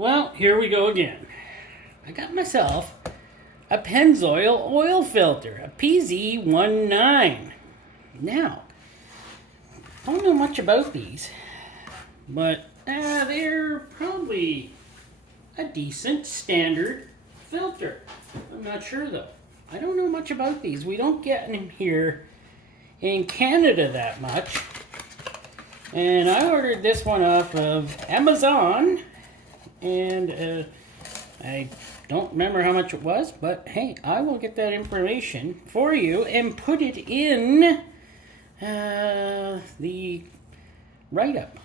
Well, here we go again. I got myself a Pennzoil oil filter, a PZ-19. Now, I don't know much about these, but they're probably a decent standard filter. I'm not sure though. I don't know much about these. We don't get them here in Canada that much. And I ordered this one off of Amazon, and I don't remember how much it was, but hey, I will get that information for you and put it in the write-up.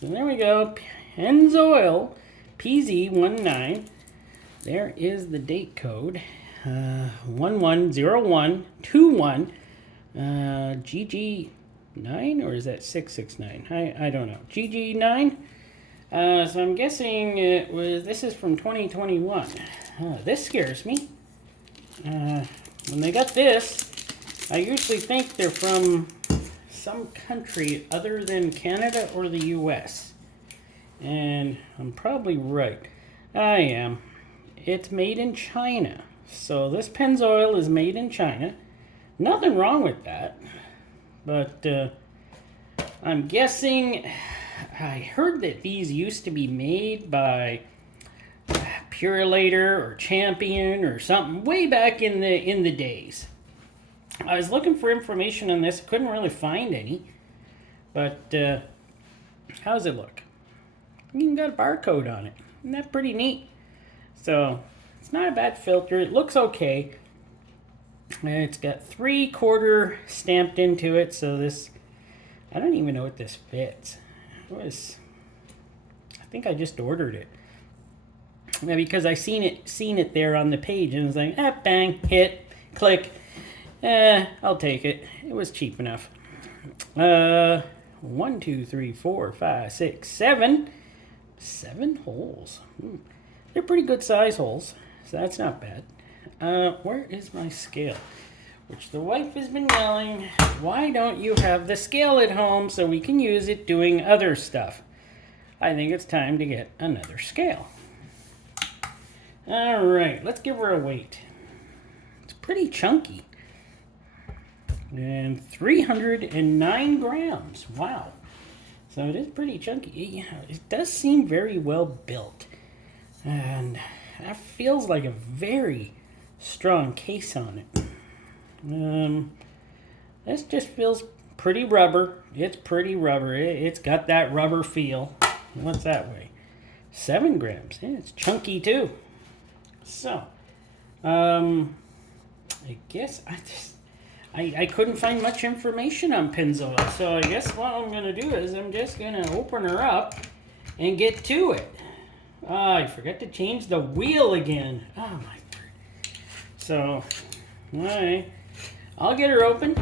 So there we go, Pennzoil PZ-19. There is the date code, 110121, GG9, or is that 669? I don't know. GG9. So I'm guessing this is from 2021. This scares me. When they got this, I usually think they're from some country other than Canada or the US. And I'm probably right. I am. It's made in China. So this Pennzoil is made in China. Nothing wrong with that. But I'm guessing, I heard that these used to be made by Purelator or Champion or something way back in the days. I was looking for information on this. I couldn't really find any. But how does it look? You even got a barcode on it. Isn't that pretty neat? So it's not a bad filter. It looks okay. It's got 3/4 stamped into it. So this, I don't even know what this fits. I think I just ordered it. Because I seen it there on the page and was like, bang, hit, click. I'll take it. It was cheap enough. 1, 2, 3, 4, 5, 6, 7. 7 holes. They're pretty good size holes, so that's not bad. Where is my scale? Which the wife has been yelling, why don't you have the scale at home so we can use it doing other stuff? I think it's time to get another scale. All right, let's give her a weight. It's pretty chunky. And 309 grams. Wow. So it is pretty chunky. It does seem very well built. And that feels like a very strong case on it. This just feels pretty rubber. It's pretty rubber. It's got that rubber feel. What's that weigh? 7 grams. Yeah, it's chunky too. So, I guess I couldn't find much information on Pennzoil. So I guess what I'm going to do is I'm just going to open her up and get to it. I forgot to change the wheel again. Oh my word. So, alright. I'll get her open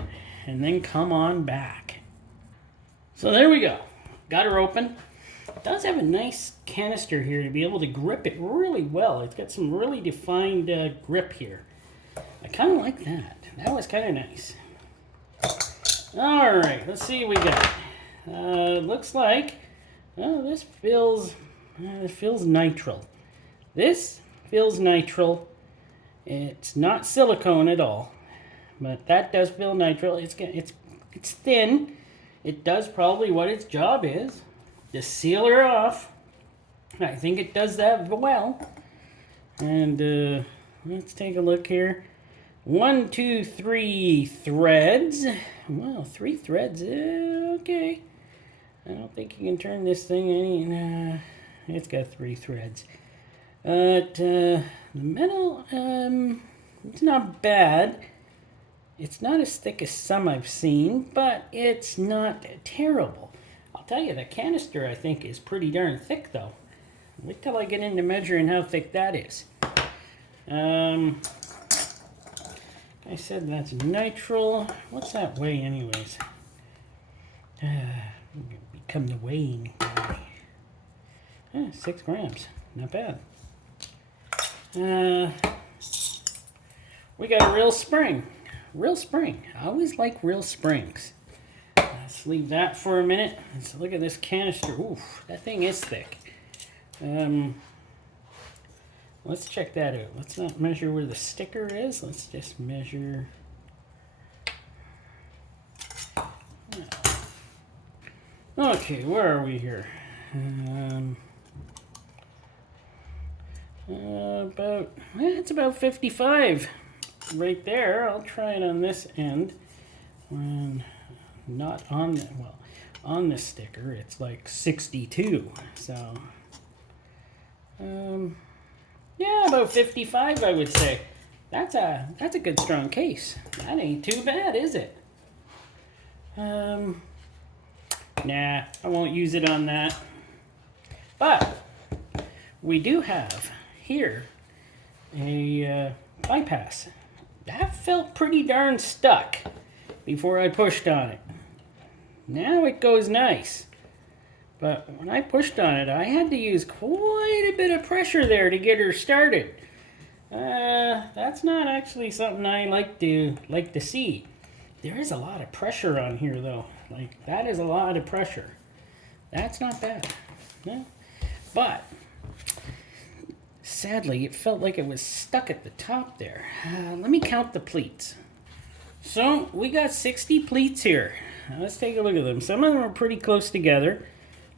and then come on back. So there we go. Got her open. It does have a nice canister here to be able to grip it really well. It's got some really defined grip here. I kind of like that. That was kind of nice. Alright, let's see what we got. Looks like, this feels nitrile. This feels nitrile. It's not silicone at all, but that does feel nitrile. It's thin. It does probably what its job is, to seal her off. I think it does that well. And let's take a look here. 1, 2, 3 threads. Well, 3 threads. Okay. I don't think you can turn this thing any. It's got 3 threads. The metal, it's not bad. It's not as thick as some I've seen, but it's not terrible. I'll tell you, the canister I think is pretty darn thick though. Wait till I get into measuring how thick that is. I said that's nitrile. What's that weigh anyways? Become the weighing guy. 6 grams. Not bad. We got a real spring. Real spring. I always like real springs. Let's leave that for a minute. Let's look at this canister. Ooh, that thing is thick. Let's check that out. Let's not measure where the sticker is. Let's just measure. Okay, where are we here? It's about 55 right there. I'll try it on this end. When not on the, well, on the sticker, it's like 62. So, yeah, about 55, I would say. That's a good strong case. That ain't too bad, is it? Nah, I won't use it on that. But we do have here a bypass. That felt pretty darn stuck before I pushed on it. Now it goes nice. But when I pushed on it, I had to use quite a bit of pressure there to get her started. That's not actually something I like to see. There is a lot of pressure on here, though. Like, that is a lot of pressure. That's not bad. No. But sadly, it felt like it was stuck at the top there. Let me count the pleats. So we got 60 pleats here. Let's take a look at them. Some of them are pretty close together,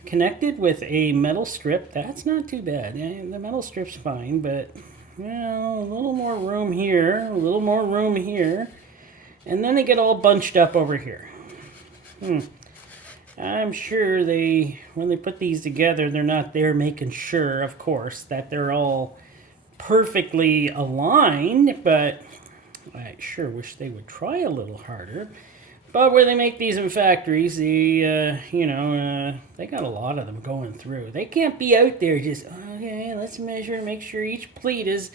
connected with a metal strip. That's not too bad. The metal strip's fine, but well, a little more room here, a little more room here, and then they get all bunched up over here. I'm sure when they put these together, they're not there making sure, of course, that they're all perfectly aligned, but I sure wish they would try a little harder. But where they make these in factories, they got a lot of them going through. They can't be out there just, okay, let's measure and make sure each pleat is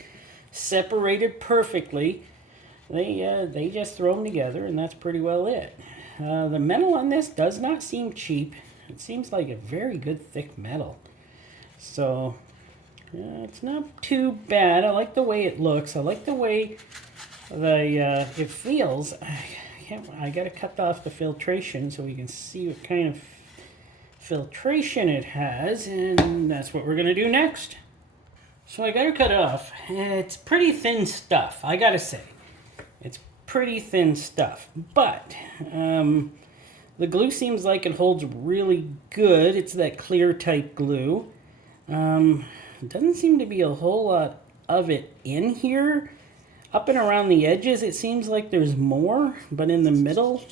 separated perfectly. They just throw them together, and that's pretty well it. The metal on this does not seem cheap. It seems like a very good thick metal. So, it's not too bad. I like the way it looks. I like the way it feels. I got to cut off the filtration so we can see what kind of filtration it has, and that's what we're going to do next. So I got to cut it off. It's pretty thin stuff, I got to say. It's pretty thin stuff, but the glue seems like it holds really good. It's that clear type glue. Doesn't seem to be a whole lot of it in here. Up and around the edges, it seems like there's more, but in the middle,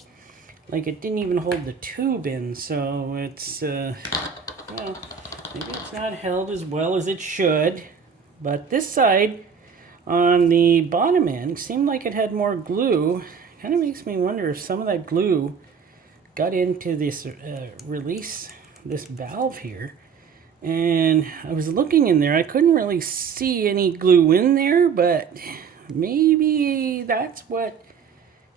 like it didn't even hold the tube in, so it's, well, maybe it's not held as well as it should. But this side, on the bottom end, seemed like it had more glue. Kind of makes me wonder if some of that glue got into this release, this valve here. And I was looking in there, I couldn't really see any glue in there, but maybe that's what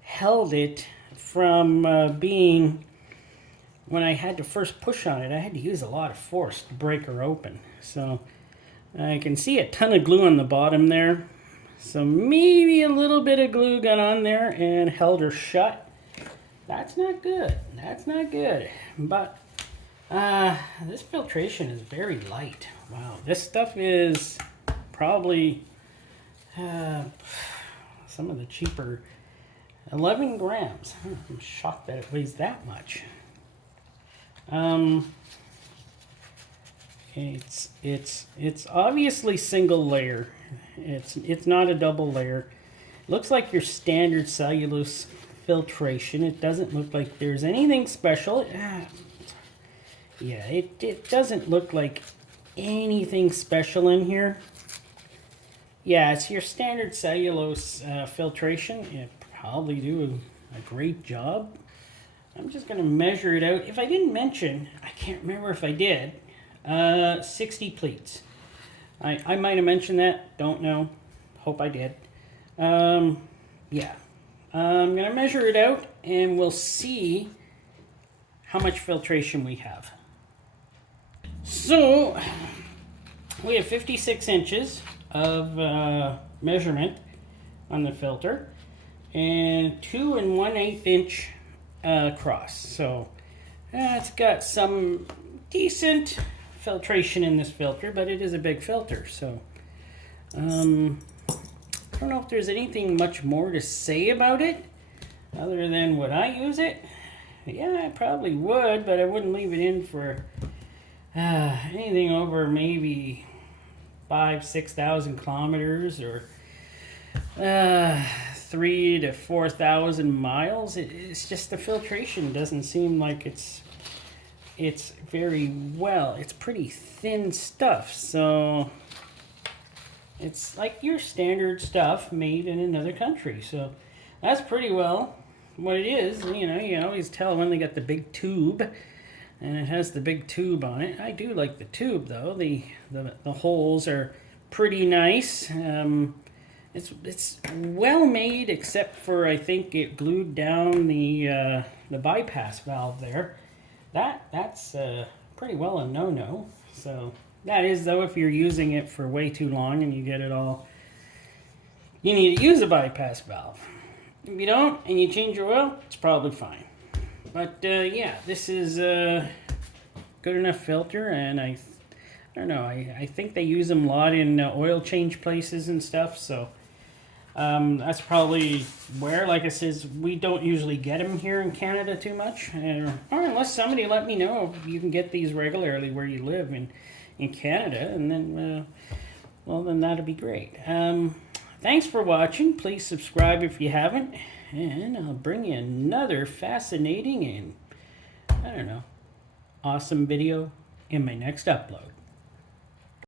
held it from being, when I had to first push on it, I had to use a lot of force to break her open. So I can see a ton of glue on the bottom there. So maybe a little bit of glue got on there and held her shut. That's not good. That's not good. But this filtration is very light. Wow, this stuff is probably some of the cheaper, 11 grams. I'm shocked that it weighs that much. It's obviously single layer. It's not a double layer. Looks like your standard cellulose filtration. It doesn't look like there's anything special. Yeah, it doesn't look like anything special in here. Yeah, it's your standard cellulose filtration. You probably do a great job. I'm just going to measure it out. If I didn't mention, I can't remember if I did, 60 pleats. I might have mentioned that. Don't know. Hope I did. Yeah. I'm going to measure it out, and we'll see how much filtration we have. So, we have 56 inches of measurement on the filter, and 2 1/8 inch cross. So, it's got some decent filtration in this filter, but it is a big filter, so I don't know if there's anything much more to say about it other than would I use it? Yeah, I probably would, but I wouldn't leave it in for anything over maybe 5,000-6,000 kilometers or 3,000 to 4,000 miles. It's just the filtration doesn't seem like it's very well. It's pretty thin stuff, so it's like your standard stuff made in another country. So that's pretty well what it is. You know, you always tell when they got the big tube, and it has the big tube on it. I do like the tube though. The holes are pretty nice. It's well made, except for I think it glued down the bypass valve there. That's pretty well a no-no. So that is though if you're using it for way too long and you get it all. You need to use a bypass valve. If you don't and you change your oil, it's probably fine. But yeah, this is a good enough filter, and I don't know. I think they use them a lot in oil change places and stuff. So that's probably where, like I says, we don't usually get them here in Canada too much, or unless somebody let me know if you can get these regularly where you live in Canada, and then well, then that'd be great. Thanks for watching. Please subscribe if you haven't, and I'll bring you another fascinating and, I don't know, awesome video in my next upload.